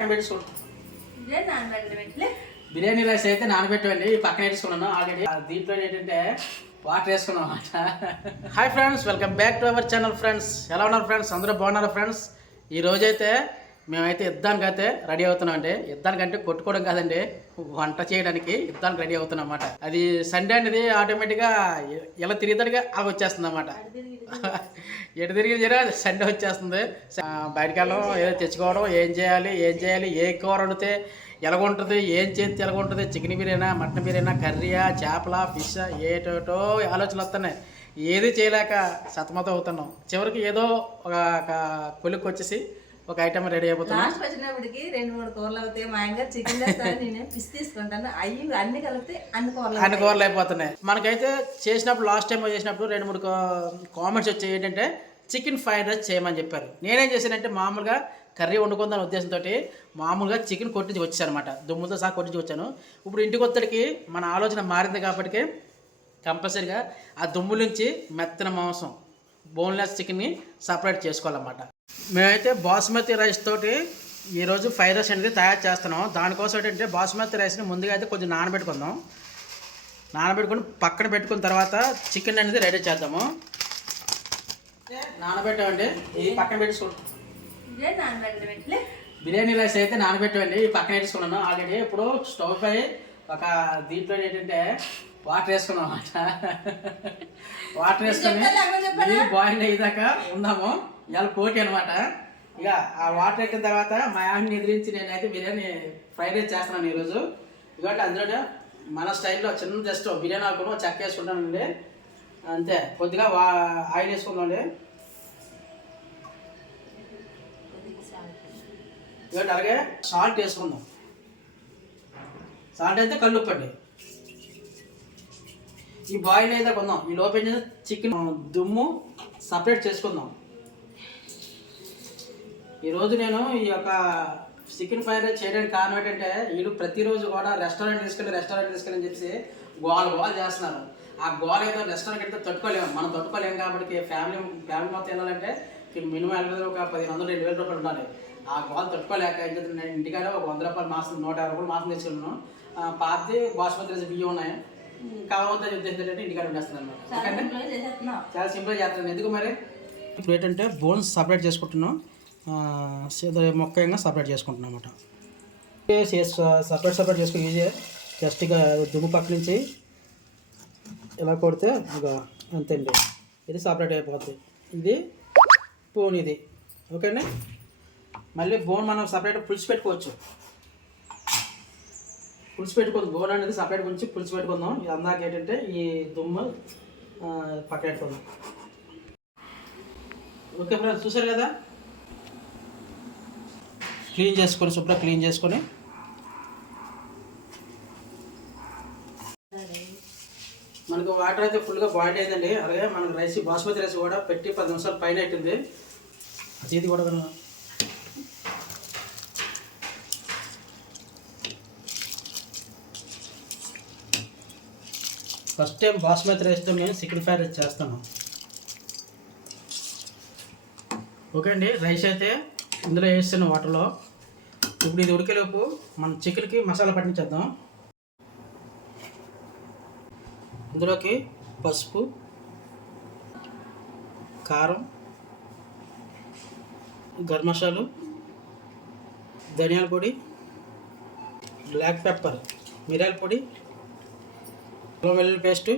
పక్కన నానబెట్టలే బిర్యానీ రైస్ అయితే నానబెట్టండి ఈ పక్కన వేసుకున్నాను ఆల్రెడీ. దీంట్లో ఏంటంటే వాటర్ వేసుకున్నాం అనమాట hi friends welcome back to our channel friends. ఎలా ఉన్నారు ఫ్రెండ్స్? అందరూ బాగున్నారు ఫ్రెండ్స్? ఈ రోజైతే మేమైతే యుద్ధానికి అయితే రెడీ అవుతున్నాం అండి యుద్ధానికి అంటే కొట్టుకోవడం కాదండి. వంట చేయడానికి యుద్ధానికి రెడీ అవుతున్నాం అనమాట అది సండే అనేది ఆటోమేటిక్గా ఇలా తిరిగితడిగా అవి వచ్చేస్తుంది అనమాట ఎటు తిరిగి జరా సండే వచ్చేస్తుంది. ఆ, వెళ్ళడం ఏదో తెచ్చుకోవడం ఏం చేయాలి ఏం చేయాలి ఏ కూర వండితే ఎలాగుంటుంది ఏం చేస్తే ఎలాగుంటుంది చికెన్ బిర్యానా మటన్ బిర్యానా కర్రీయా చేపల ఫిష్ ఏటోటో ఆలోచనలు వస్తున్నాయి. ఏది చేయలేక సతమతం అవుతున్నాం. చివరికి ఏదో ఒక ఒక కొలిక్కి వచ్చేసి ఒక ఐటమ్ రెడీ అయిపోతున్నాం లాస్ట్ వచ్చినప్పటికి రెండు మూడు కూరలు అవుతాయి. మా ఆయన చికెన్ నేను ఫిష్ తీసుకుంటాను. అయ్యి అన్ని కలిపితే అన్ని కూరలు అన్ని కూరలు అయిపోతున్నాయి. మనకైతే చేసినప్పుడు లాస్ట్ టైం చేసినప్పుడు రెండు మూడు కామెంట్స్ వచ్చాయి. ఏంటంటే చికెన్ ఫ్రైడ్ రైస్ చేయమని చెప్పారు. నేనేం చేశానంటే మామూలుగా కర్రీ వండుకుందాని ఉద్దేశంతో మామూలుగా చికెన్ కొట్టించి వచ్చాను అనమాట దుమ్ములతో సహా కొట్టించి వచ్చాను. ఇప్పుడు ఇంటికి వచ్చేటికి మన ఆలోచన మారింది కాబట్టి కంపల్సరీగా ఆ దుమ్ము నుంచి మెత్తన మాంసం బోన్లెస్ చికెన్ని సపరేట్ చేసుకోవాలన్నమాట. మేమైతే బాస్మతి రైస్ తోటి ఈరోజు ఫ్రైడ్ రైస్ అనేది తయారు చేస్తున్నాం. దానికోసం ఏంటంటే బాస్మతి రైస్ని ముందుగా అయితే కొంచెం నానబెట్టుకుందాం. నానబెట్టుకొని పక్కన పెట్టుకున్న తర్వాత చికెన్ అనేది రెడీ చేద్దాము. నానబెట్టామండి. ఇది పక్కన పెట్టుకుంటాం ఇదే బిర్యానీ రైస్ అయితే నానబెట్టండి ఈ పక్కన వేసుకున్నాను ఆల్రెడీ ఇప్పుడు స్టవ్ పై ఒక దీంట్లో ఏంటంటే వాటర్ వేసుకున్నాం అన్నమాట. వాటర్ వేసుకొని నీళ్ళు బాయిల్ అయ్యేదాకా ఉందాము ఇవాళ పోటీ అనమాట ఇక ఆ వాటర్ ఎక్కిన తర్వాత మా ఆమెని ఎదిరించి నేనైతే బిర్యానీ ఫ్రైడ్ రైస్ చేస్తున్నాను ఈరోజు. ఇవ్వండి అందులోనే మన స్టైల్లో చిన్న జస్ట్ బిర్యానీ ఆకును చెక్క వేసుకుంటానండి. అంతే కొద్దిగా వా ఆయిల్ వేసుకుందామండి. ఇవ్వండి అలాగే సాల్ట్ వేసుకుందాం. సాల్ట్ అయితే కళ్ళు ఉప్పండి. ఈ బాయిల్ అయితే కొందాం. ఈ లోపల చికెన్ దుమ్ము సపరేట్ చేసుకుందాం. ఈరోజు నేను ఈ యొక్క చికెన్ ఫ్రైడ్ రైస్ చేయడానికి కారణం ఏంటంటే వీళ్ళు ప్రతిరోజు కూడా రెస్టారెంట్ తీసుకెళ్ళి రెస్టారెంట్ తీసుకెళ్ళని చెప్పి చెప్పేసి గోల గోల చేస్తున్నారు. ఆ గోల ఏదో రెస్టారెంట్ అయితే తట్టుకోలేము. మనం తట్టుకోలేము కాబట్టి ఫ్యామిలీ ఫ్యామిలీ మొత్తం వెళ్ళాలంటే మినిమం ఎనిమిది ఒక పదిహేను వందలు రెండు వేల రూపాయలు ఉండాలి. ఆ గోల తట్టుకోలేక ఏం నేను ఇంటికాడ ఒక వంద రూపాయలు మాసం నూట యాభై రూపాయలు మాసం తీసుకెళ్ళాను పాతది బాస్మతి రైస్ బియ్యం ఉన్నాయి. కావాలవుతుంది ఉద్దేశం ఏంటంటే ఇంటికాడ ఉండేస్తాను అనమాట చాలా సింపుల్గా చేస్తాను ఎందుకు మరి? ఇప్పుడు ఏంటంటే బోన్స్ సపరేట్ చేసుకుంటున్నాం. మొక్కగా సపరేట్ చేసుకుంటున్నాం అనమాట సపరేట్ సపరేట్ చేసుకుని ఈజీ జస్ట్ ఇక దుమ్ము పక్క నుంచి ఇలా కొడితే ఇక అంతే అండి ఇది సపరేట్ అయిపోద్ది. ఇది బోన్ ఇది ఓకేనా? మళ్ళీ బోన్ మనం సపరేట్ పులిసి పెట్టుకోవచ్చు. పులుసు పెట్టుకుందాం బోన్ అనేది సపరేట్ గురించి పులుసు పెట్టుకుందాం ఇది అందాక ఏంటంటే ఈ దుమ్ము పక్క పెట్టుకుందాం ఓకే ఫ్రెండ్స్ చూసారు కదా? క్లీన్ చేసుకొని శుభ్రం క్లీన్ చేసుకొని. మనకు వాటర్ అయితే ఫుల్గా బాయిల్ అయిందండి. అలాగే మనకు రైస్ బాస్మతి రైస్ కూడా పెట్టి పది నిమిషాలు పైన పెట్టింది. అది కూడా ఫస్ట్ టైం బాస్మతి రైస్తో నేను చికెన్ ఫ్రై రైస్ చేస్తాను ఓకే అండి రైస్ అయితే ఇందులో వేస్తాను వాటర్లో ఇప్పుడు ఇది ఉడికేలోపు మనం చికెన్కి మసాలా పట్టించేద్దాం ఇందులోకి పసుపు కారం గరం మసాలు ధనియాల పొడి బ్లాక్ పెప్పర్ మిరియాల పొడి అల్లం వెల్లుల్లి పేస్టు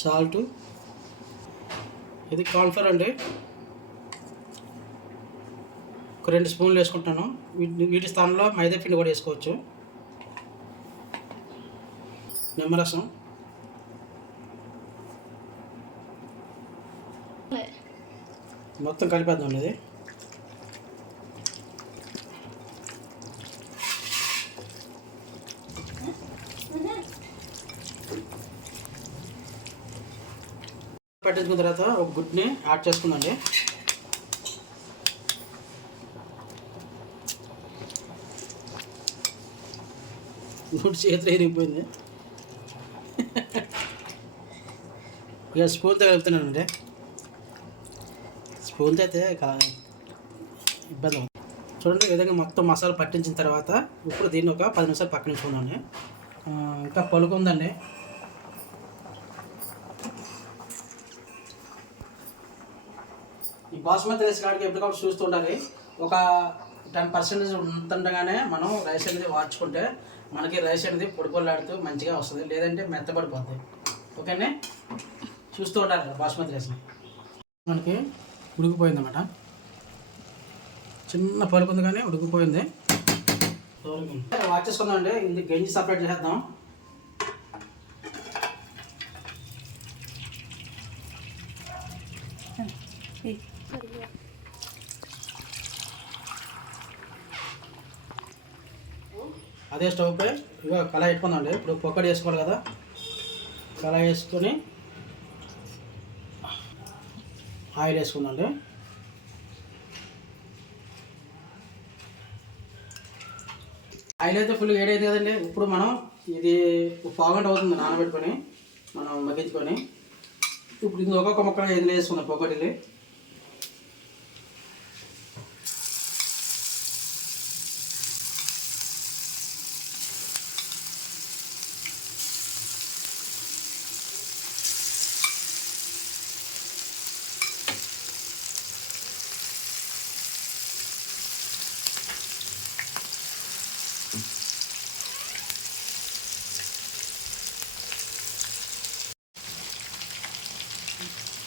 సాల్టు ఇది కార్న్ఫ్లవర్ అండి. ఒక రెండు స్పూన్లు వేసుకుంటాను. వీటి వీటి స్థానంలో మైదా పిండి కూడా వేసుకోవచ్చు. నిమ్మరసం. మొత్తం కలిపేద్దాం ఇది. వేసుకున్న తర్వాత ఒక గుడ్ని యాడ్ చేసుకుందండి. గుడ్ చేతిలో ఎరిగిపోయింది ఇక స్పూన్తో కలుపుతున్నానండి. స్పూన్తో అయితే ఇబ్బంది అవుతుంది. చూడండి విధంగా మొత్తం మసాలా పట్టించిన తర్వాత ఇప్పుడు దీన్ని ఒక పది నిమిషాలు పక్కన ఉంచుకుందాం ఇంకా పలుకు ఈ బాస్మతి రైస్ కాడికి ఎప్పటికప్పుడు చూస్తూ ఉండాలి. ఒక టెన్ పర్సెంటేజ్ ఉంటుండగానే మనం రైస్ అనేది వార్చుకుంటే మనకి రైస్ అనేది పొడిపొల్లాడుతూ మంచిగా వస్తుంది. లేదంటే మెత్తబడిపోద్ది. ఓకేనే? చూస్తూ ఉండాలి బాస్మతి రైస్ని మనకి ఉడికిపోయిందన్నమాట చిన్న పలుకుంది కానీ ఉడికిపోయింది. వాచ్ చేసుకుందాం అండి ఇది గంజి సపరేట్ చేసేద్దాం. అదే స్టవ్ పై ఇక కళాయి పెట్టుకుందండి ఇప్పుడు పొక్కడి వేసుకోవాలి కదా. కళాయి వేసుకొని ఆయిల్ వేసుకుందండి ఆయిల్ అయితే ఫుల్ వేడైంది కదండి. ఇప్పుడు మనం ఇది పావుగంట అవుతుంది నానబెట్టుకొని మనం మగ్గించుకొని. ఇప్పుడు ఇది ఒక్కొక్క మొక్కలు ఎందులో వేసుకుందాం పొక్కటిని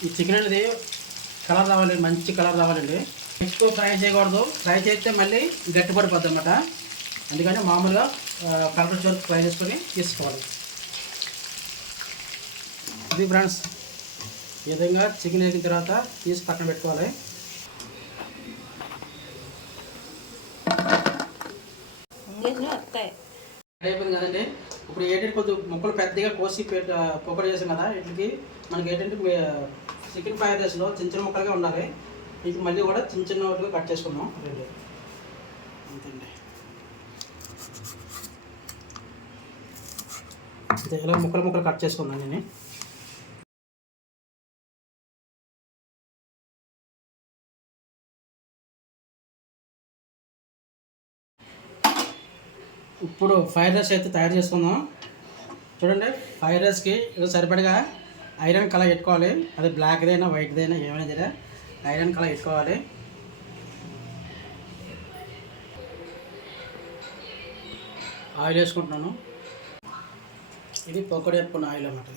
ఈ చికెన్ అనేది కలర్ రావాలి మంచి కలర్ రావాలండి. ఎక్కువ ఫ్రై చేయకూడదు. ఫ్రై చేస్తే మళ్ళీ గట్టి పడిపోద్ది అనమాట అందుకని మామూలుగా కలర్ చోటు ఫ్రై చేసుకొని తీసుకోవాలి. ఇది ఫ్రెండ్స్ ఈ విధంగా చికెన్ వేగిన తర్వాత తీసి పక్కన పెట్టుకోవాలి. అయిపోయింది కదండి. ఇప్పుడు ఏంటంటే కొద్ది ముక్కలు పెద్దగా కోసి పెట్ట పొగడు చేసాం కదా వీటికి మనకి ఏంటంటే చికెన్ ఫ్రైడ్ రైస్లో చిన్న చిన్న ముక్కలుగా ఉండాలి. ఇది మళ్ళీ కూడా చిన్న చిన్న వాటిగా కట్ చేసుకున్నాం రెండు అంతండి. ఇలా ముక్కలు ముక్కలు కట్ చేసుకుందాం నేను. ఇప్పుడు ఫ్రైడ్ రైస్ అయితే తయారు చేసుకుందాం. చూడండి ఫ్రైడ్ రైస్కి ఇది సరిపడగా ఐరన్ కలర్ పెట్టుకోవాలి. అది బ్లాక్దైనా వైట్దైనా ఏమైనా సరే ఐరన్ కలర్ పెట్టుకోవాలి. ఆయిల్ వేసుకుంటున్నాను. ఇది పొక్కడ వేసుకున్న ఆయిల్ అన్నమాట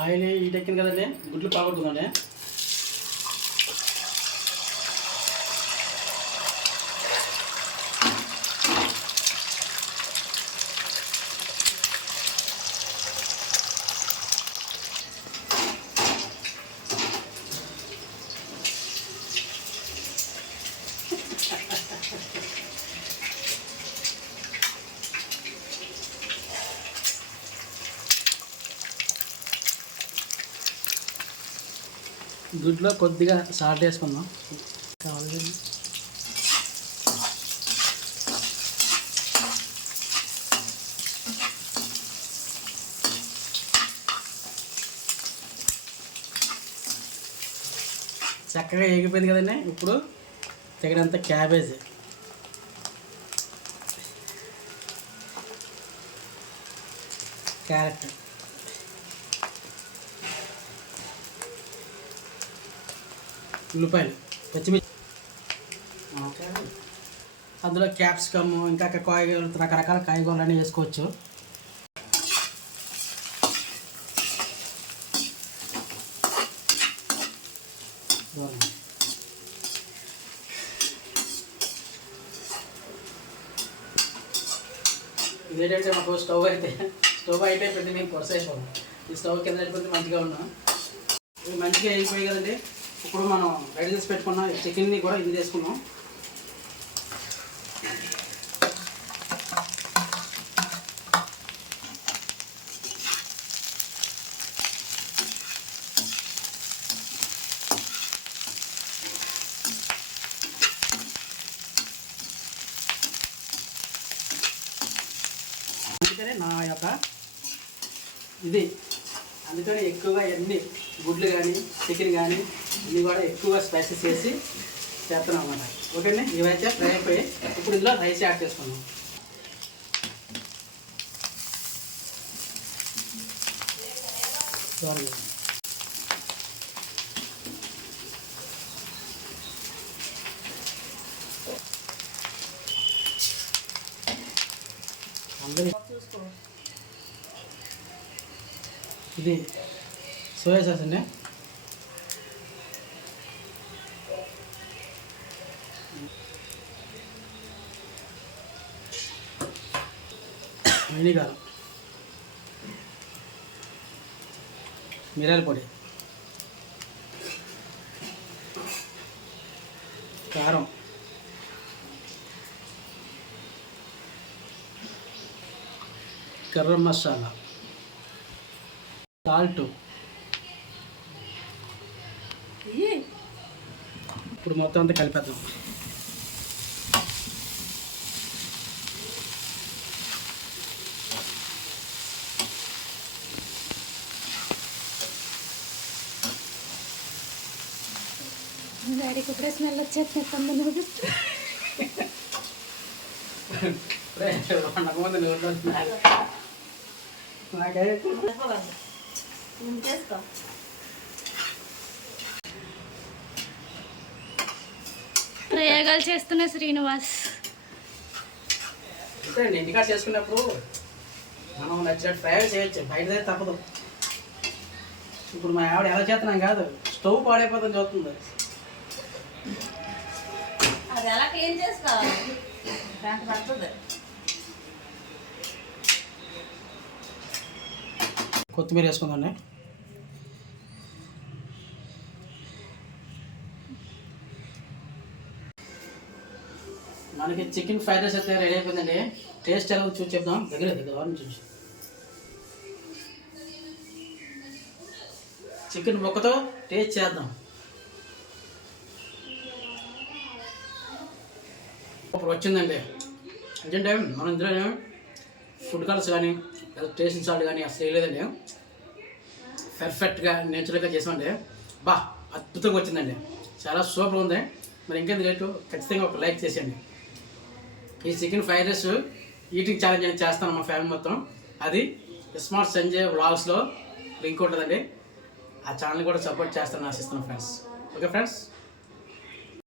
ఆయిల్ ఈ టెక్కింది కదండి గుడ్లు పాగొడుతుందండి గుడ్లో కొద్దిగా సాల్ట్ వేసుకుందాం. కావాలి చక్కగా ఏగిపోయింది కదండి. ఇప్పుడు తగినంత క్యాబేజీ. క్యారెట్. ఉల్లిపాయలు పచ్చిమిర్చి. అందులో క్యాప్సికమ్ ఇంకా కాయగూరలు రకరకాల కాయగూరలు అన్నీ వేసుకోవచ్చు. ఇదేంటంటే మాకు స్టవ్ అయితే స్టవ్ అయితే పెట్టి నేను కొరసేసాను ఈ స్టవ్ కింద అయిపోతే మంచిగా ఉన్నాం. మంచిగా అయిపోయి కదండి. ఇప్పుడు మనం రెడీ చేసి పెట్టుకున్న చికెన్ని కూడా ఇది చేసుకున్నాం అందుకనే నా యొక్క ఇది. అందుకని ఎక్కువగా ఎన్ని గుడ్లు కానీ చికెన్ కానీ ఇవి కూడా ఎక్కువగా స్పైసెస్ చేసి చేస్తున్నాం అన్నమాట. ఓకేనే? ఇవైతే ఫ్రై అయిపోయి ఇప్పుడు ఇందులో రైస్ యాడ్ చేసుకున్నాం సారీ. ఇది సోయా సాస్ అండి. వెనిగారం. మిరాల పొడి. కారం. గరం మసాలా. సాల్టు. ఇప్పుడు మొత్తం అంతా కలిపేద్దాం. డాడీకి ఇప్పుడే స్మెల్ వచ్చేస్తుంది తొందర వండకముందు చేసుకో ప్రయోగాలు చేస్తున్న శ్రీనివాస్. ఇంటికాడ చేసుకున్నప్పుడు మనం నచ్చినట్టు ప్రయోగం చేయొచ్చు బయటదే తప్పదు. ఇప్పుడు మా ఆవిడ ఎలా చేస్తున్నాం కాదు స్టవ్ పాడైపోతుంది చూస్తుంది. అది ఎలా క్లీన్ చేసుకోవాలి? గంట పడుతుంది. కొత్తిమీర వేసుకుందండి మనకి చికెన్ ఫ్రైడ్ రైస్ అయితే రెడీ అయిపోయిందండి. టేస్ట్ ఎలా చూసి చెప్దాం. దగ్గర దగ్గర చూసి. చికెన్ ముక్కతో టేస్ట్ చేద్దాం. ఇప్పుడు వచ్చిందండి. ఏంటంటే మనం ఇందులో ఫుడ్ కలర్స్ కానీ లేదా టేస్టింగ్ సాల్ట్ కానీ అసలు వేయలేదండి పర్ఫెక్ట్గా నేచురల్గా చేసామండి. బా అద్భుతంగా వచ్చిందండి. చాలా సూపర్ ఉంది. మరి ఇంకెందుకు లేటు? ఖచ్చితంగా ఒక లైక్ చేసేయండి. ఈ chicken fried rice eating challenge అనేది చేస్తాను మా ఫ్యామిలీ మొత్తం. అది స్మార్ట్ సంజయ్ వ్లాగ్స్లో లింక్ ఉంటుందండి. ఆ ఛానల్ కూడా సపోర్ట్ చేస్తాను ఆశిస్తున్నాను ఫ్రెండ్స్ ఓకే ఫ్రెండ్స్